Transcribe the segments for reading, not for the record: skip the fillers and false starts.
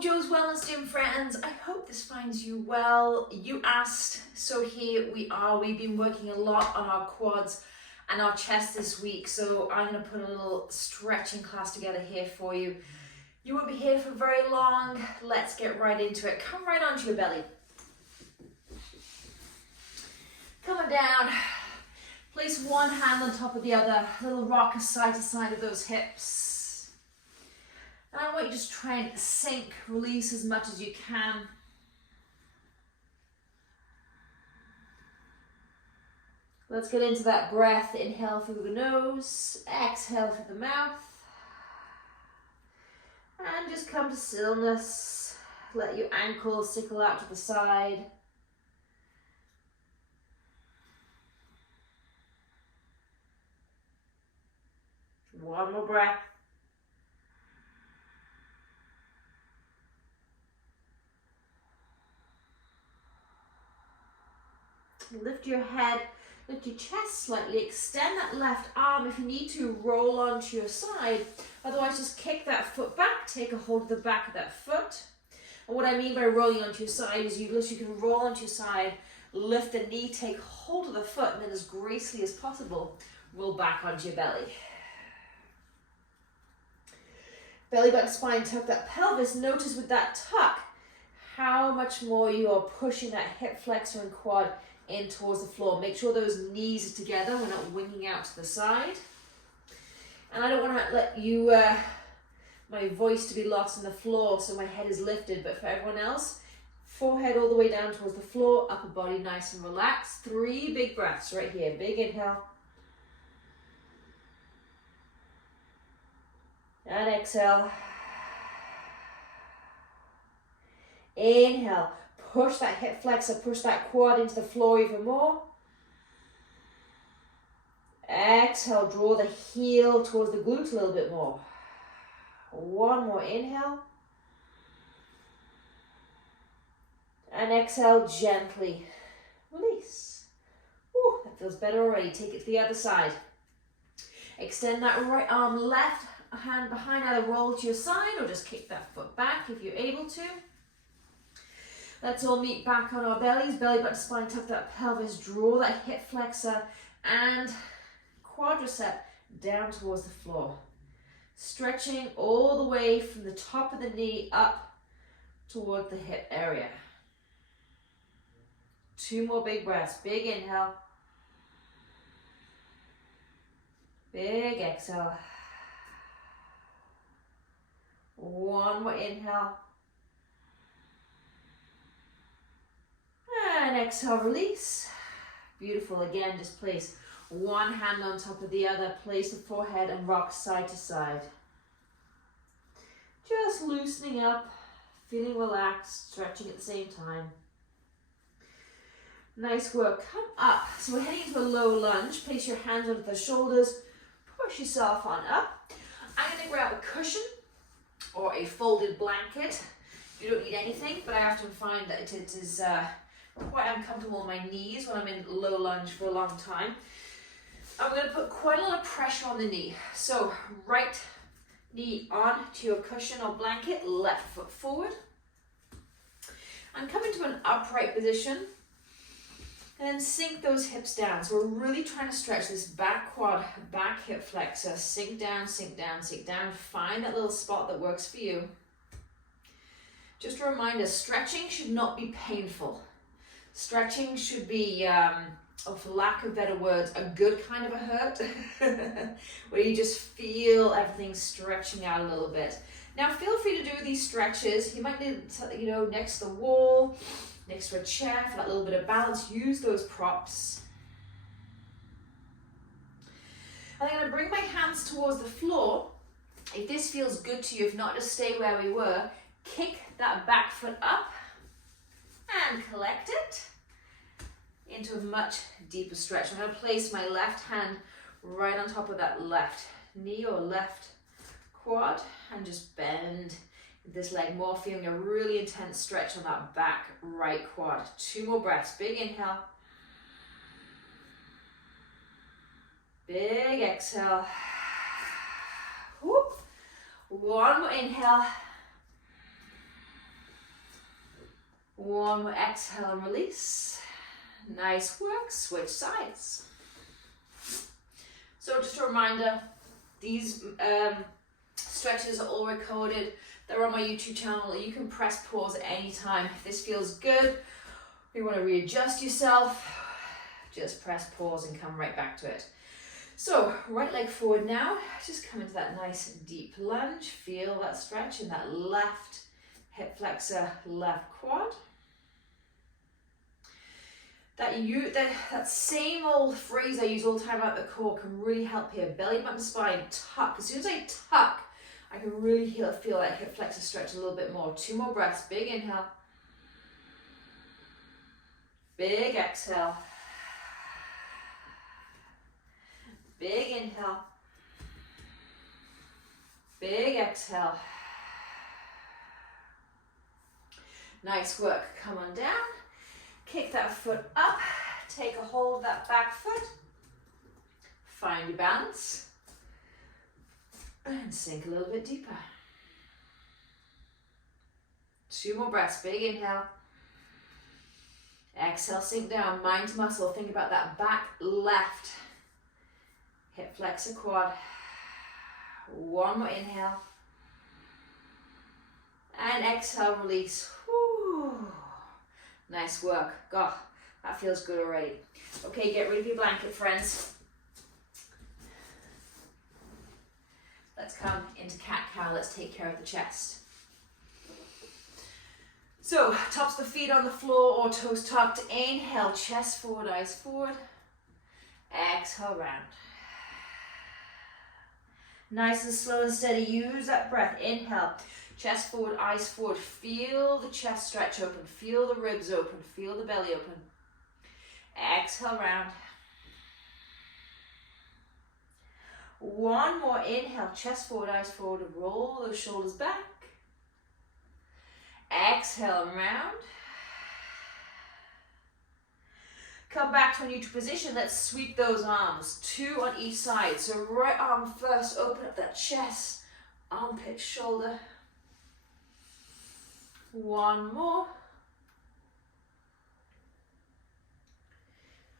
Joe's Wellness Gym friends, I hope this finds you well. You asked, so here we are. We've been working a lot on our quads and our chest this week, so I'm going to put a little stretching class together here for you. You won't be here for very long. Let's get right into it. Come right onto your belly. Coming down. Place one hand on top of the other. A little rocker side to side of those hips. And I want you to just try and sink, release as much as you can. Let's get into that breath. Inhale through the nose, exhale through the mouth. And just come to stillness. Let your ankles sickle out to the side. One more breath. Lift your head, lift your chest slightly, extend that left arm if you need to, roll onto your side. Otherwise, just kick that foot back, take a hold of the back of that foot. And what I mean by rolling onto your side is you can roll onto your side, lift the knee, take hold of the foot, and then as gracefully as possible, roll back onto your belly. Belly button, spine, tuck that pelvis. Notice with that tuck, how much more you are pushing that hip flexor and quad in towards the floor. Make sure those knees are together. We're not winging out to the side. And I don't want to let you, my voice to be lost on the floor, so my head is lifted. But for everyone else, forehead all the way down towards the floor, upper body nice and relaxed. 3 big breaths right here. Big inhale. And exhale. Inhale. Push that hip flexor, push that quad into the floor even more. Exhale, draw the heel towards the glute a little bit more. One more inhale. And exhale, gently release. Ooh, that feels better already. Take it to the other side. Extend that right arm, left hand behind, either roll to your side or just kick that foot back if you're able to. Let's all meet back on our bellies, belly button, spine, tuck that pelvis, draw that hip flexor and quadricep down towards the floor. Stretching all the way from the top of the knee up toward the hip area. 2 more big breaths. Big inhale. Big exhale. 1 more inhale. And exhale, release. Beautiful. Again, just place one hand on top of the other. Place the forehead and rock side to side. Just loosening up, feeling relaxed, stretching at the same time. Nice work. Come up. So we're heading into a low lunge. Place your hands under the shoulders. Push yourself on up. I'm going to grab a cushion or a folded blanket. You don't need anything, but I often find that it is quite uncomfortable on my knees when I'm in low lunge for a long time. I'm going to put quite a lot of pressure on the knee. So right knee on to your cushion or blanket, left foot forward. And come into an upright position and then sink those hips down. So we're really trying to stretch this back quad, back hip flexor. Sink down, sink down, sink down. Find that little spot that works for you. Just a reminder, stretching should not be painful. Stretching should be, for lack of better words, a good kind of a hurt, where you just feel everything stretching out a little bit. Now feel free to do these stretches. You might need, next to the wall, next to a chair for that little bit of balance. Use those props. I'm going to bring my hands towards the floor. If this feels good to you, if not, just stay where we were. Kick that back foot up and collect it into a much deeper stretch. I'm going to place my left hand right on top of that left knee or left quad and just bend this leg more, feeling a really intense stretch on that back right quad. 2 more breaths. Big inhale. Big exhale. Whoop. One more inhale. One more exhale and release. Nice work, switch sides. So just a reminder, these stretches are all recorded. They're on my YouTube channel. You can press pause at any time. If this feels good, if you want to readjust yourself, just press pause and come right back to it. So right leg forward now, just come into that nice deep lunge. Feel that stretch in that left hip flexor, left quad. That same old phrase I use all the time about the core can really help here. Belly button, spine, tuck. As soon as I tuck, I can really feel that hip flexor stretch a little bit more. 2 more breaths. Big inhale. Big exhale. Big inhale. Big exhale. Nice work. Come on down. Kick that foot up. Take a hold of that back foot. Find your balance. And sink a little bit deeper. 2 more breaths. Big inhale. Exhale, sink down. Mind to muscle. Think about that back left hip flexor quad. 1 more inhale. And exhale, release. Whew. Nice work. God, that feels good already. Okay, get rid of your blanket, friends. Let's come into cat-cow. Let's take care of the chest. So, tops of the feet on the floor or toes tucked. Inhale, chest forward, eyes forward. Exhale, round. Nice and slow and steady. Use that breath. Inhale, chest forward, eyes forward. Feel the chest stretch open. Feel the ribs open. Feel the belly open. Exhale, round. 1 more inhale, chest forward, eyes forward. Roll those shoulders back. Exhale and round. Come back to a neutral position. Let's sweep those arms. 2 on each side. So right arm first. Open up that chest. Armpit, shoulder. 1 more.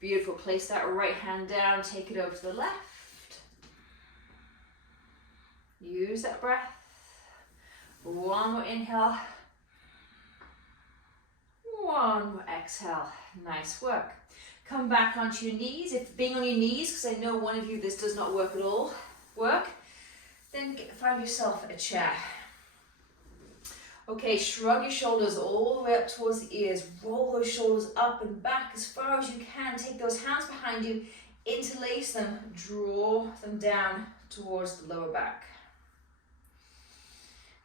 Beautiful. Place that right hand down. Take it over to the left. Use that breath. 1 more inhale. 1 more exhale. Nice work. Come back onto your knees. If being on your knees, because I know one of you this does not work at all, then find yourself a chair. Okay, shrug your shoulders all the way up towards the ears. Roll those shoulders up and back as far as you can. Take those hands behind you, interlace them, draw them down towards the lower back.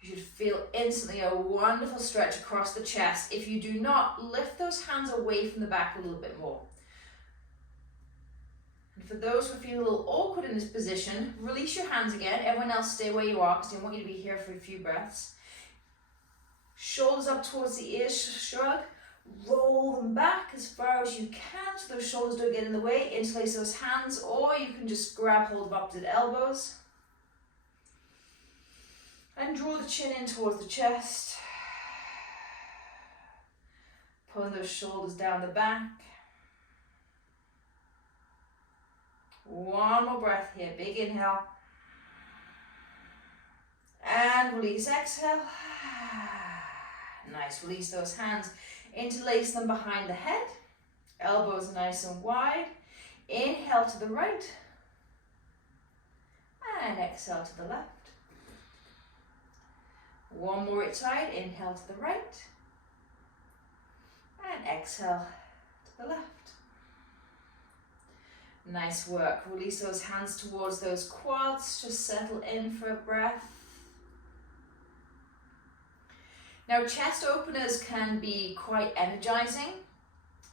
You should feel instantly a wonderful stretch across the chest. If you do not, lift those hands away from the back a little bit more. And for those who feel a little awkward in this position, release your hands again. Everyone else stay where you are because I want you to be here for a few breaths. Shoulders up towards the ears, shrug. Roll them back as far as you can so those shoulders don't get in the way. Interlace those hands, or you can just grab hold of opposite elbows. And draw the chin in towards the chest. Pull those shoulders down the back. 1 more breath here. Big inhale. And release, exhale. Nice, release those hands. Interlace them behind the head. Elbows nice and wide. Inhale to the right. And exhale to the left. 1 more each side. Inhale to the right. And exhale to the left. Nice work. Release those hands towards those quads. Just settle in for a breath. Now, chest openers can be quite energizing.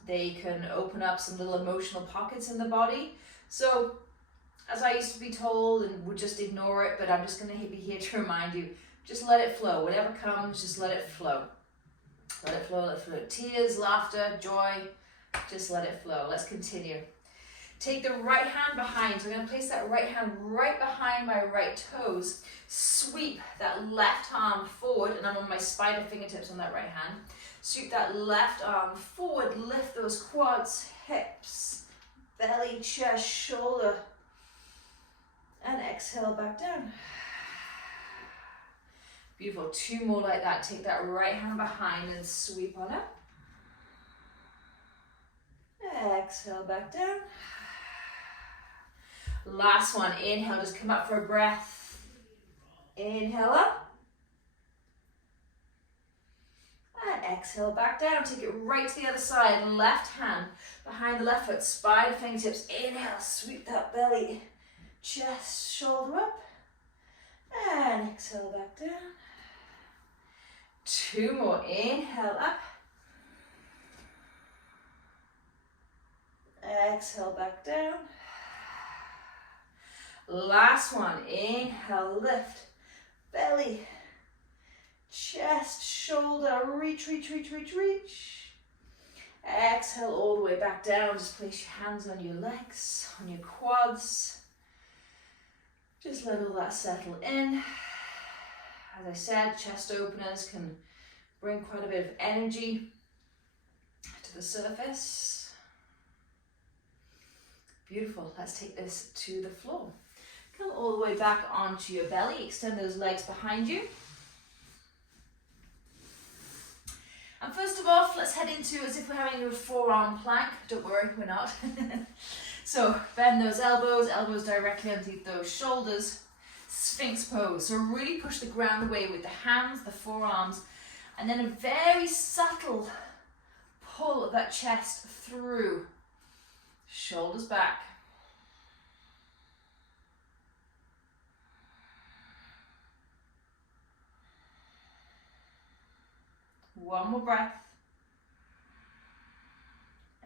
They can open up some little emotional pockets in the body. So, as I used to be told and would just ignore it, but I'm just going to be here to remind you, just let it flow. Whatever comes, just let it flow. Let it flow, let it flow. Tears, laughter, joy, just let it flow. Let's continue. Take the right hand behind. So I'm going to place that right hand right behind my right toes. Sweep that left arm forward, and I'm on my spider fingertips on that right hand. Sweep that left arm forward, lift those quads, hips, belly, chest, shoulder, and exhale back down. Beautiful. 2 more like that. Take that right hand behind and sweep on up. Exhale back down. Last one. Inhale, just come up for a breath. Inhale up. And exhale back down. Take it right to the other side. Left hand behind the left foot. Spider fingertips. Inhale. Sweep that belly. Chest, shoulder up. And exhale back down. 2 more. Inhale up. Exhale back down. Last one. Inhale, lift. Belly. Chest, shoulder, reach, reach, reach, reach, reach. Exhale all the way back down. Just place your hands on your legs, on your quads. Just let all that settle in. As I said, chest openers can bring quite a bit of energy to the surface. Beautiful. Let's take this to the floor. Come all the way back onto your belly. Extend those legs behind you. And first of all, let's head into as if we're having a forearm plank. Don't worry, we're not. So bend those elbows, elbows directly underneath those shoulders. Sphinx pose. So really push the ground away with the hands, the forearms, and then a very subtle pull of that chest through. Shoulders back. One more breath.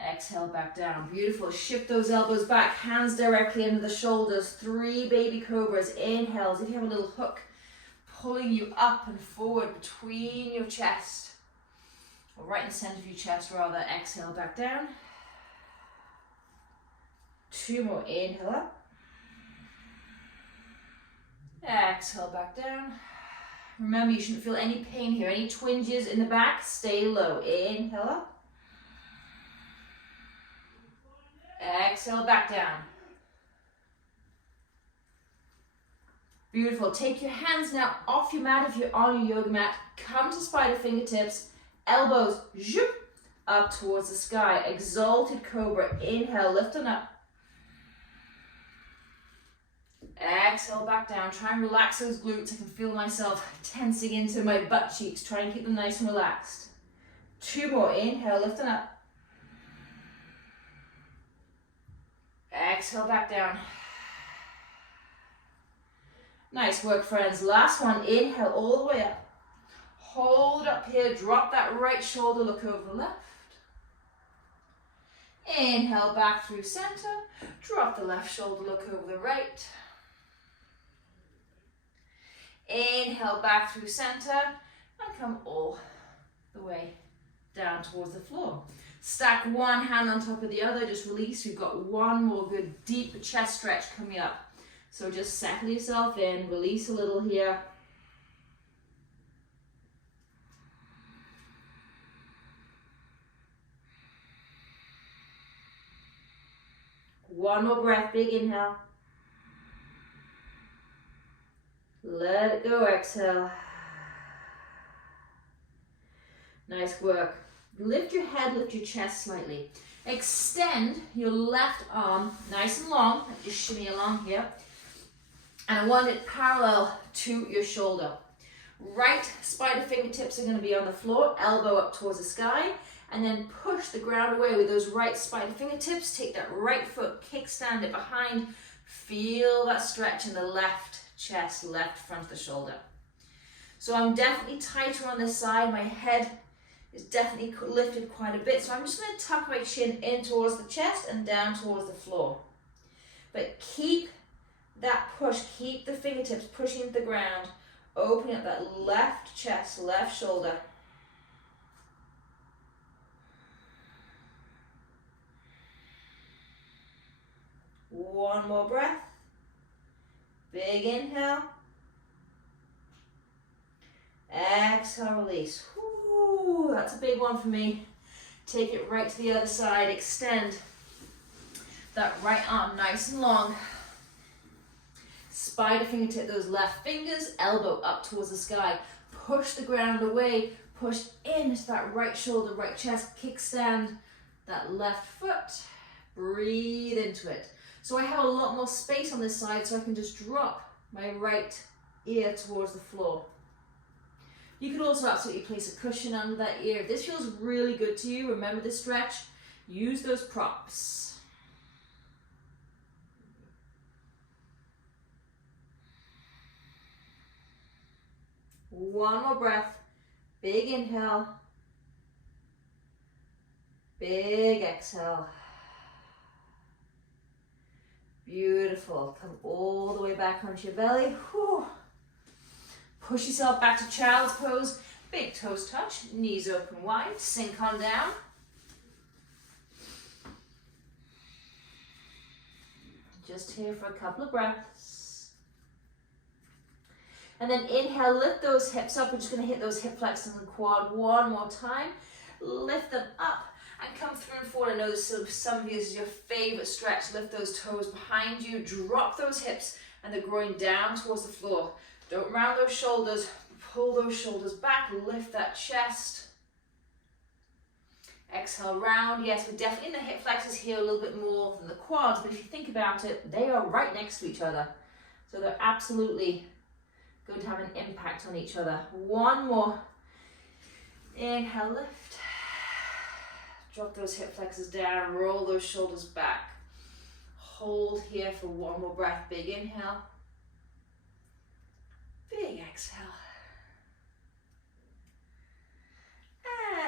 Exhale back down. Beautiful. Shift those elbows back. Hands directly under the shoulders. 3 baby cobras. Inhales. If you have a little hook pulling you up and forward between your chest, or right in the center of your chest rather. Exhale back down. 2 more. Inhale up. Exhale back down. Remember, you shouldn't feel any pain here. Any twinges in the back, stay low. Inhale up. Exhale back down. Beautiful. Take your hands now off your mat if you're on your yoga mat. Come to spider fingertips. Elbows zoop, up towards the sky. Exalted cobra. Inhale, lift on up. Exhale back down. Try and relax those glutes. I can feel myself tensing into my butt cheeks. Try and keep them nice and relaxed. 2 more. Inhale, lift on up. Exhale back down. Nice work, friends. Last one. Inhale all the way up. Hold up here. Drop that right shoulder. Look over the left. Inhale back through center. Drop the left shoulder. Look over the right. Inhale back through center. And come all the way down towards the floor. Stack one hand on top of the other, just release. We've got one more good deep chest stretch coming up. So just settle yourself in, release a little here. One more breath, big inhale. Let it go, exhale. Nice work. Lift your head, lift your chest slightly. Extend your left arm nice and long, just shimmy along here. And I want it parallel to your shoulder. Right spider fingertips are going to be on the floor, elbow up towards the sky, and then push the ground away with those right spider fingertips. Take that right foot, kickstand it behind. Feel that stretch in the left chest, left front of the shoulder. So I'm definitely tighter on this side. My head is definitely lifted quite a bit. So I'm just going to tuck my chin in towards the chest and down towards the floor. But keep that push, keep the fingertips pushing the ground, opening up that left chest, left shoulder. One more breath. Big inhale. Exhale, release. Woo, that's a big one for me. Take it right to the other side. Extend that right arm nice and long. Spider fingertip those left fingers, elbow up towards the sky. Push the ground away, push into that right shoulder, right chest, kickstand that left foot. Breathe into it. So I have a lot more space on this side, so I can just drop my right ear towards the floor. You could also absolutely place a cushion under that ear. If this feels really good to you, remember this stretch, use those props. One more breath. Big inhale. Big exhale. Beautiful. Come all the way back onto your belly. Whew. Push yourself back to child's pose. Big toes touch. Knees open wide. Sink on down. Just here for a couple of breaths. And then inhale, lift those hips up. We're just going to hit those hip flexors and quad one more time. Lift them up and come through and forward. I know this some of you is your favorite stretch. Lift those toes behind you. Drop those hips and the groin down towards the floor. Don't round those shoulders. Pull those shoulders back. Lift that chest. Exhale, round. Yes, we're definitely in the hip flexors here a little bit more than the quads, but if you think about it, they are right next to each other. So they're absolutely going to have an impact on each other. One more. Inhale, lift. Drop those hip flexors down, roll those shoulders back. Hold here for one more breath. Big inhale. Big exhale.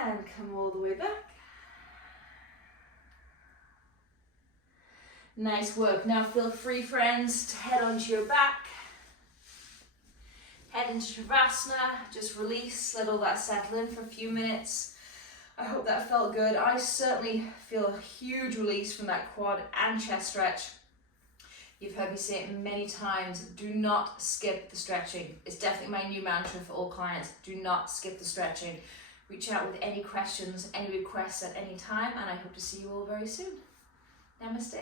And come all the way back. Nice work. Now feel free, friends, to head onto your back. Head into Shavasana, just release, let all that settle in for a few minutes. I hope that felt good. I certainly feel a huge release from that quad and chest stretch. You've heard me say it many times, do not skip the stretching. It's definitely my new mantra for all clients, do not skip the stretching. Reach out with any questions, any requests at any time, and I hope to see you all very soon. Namaste.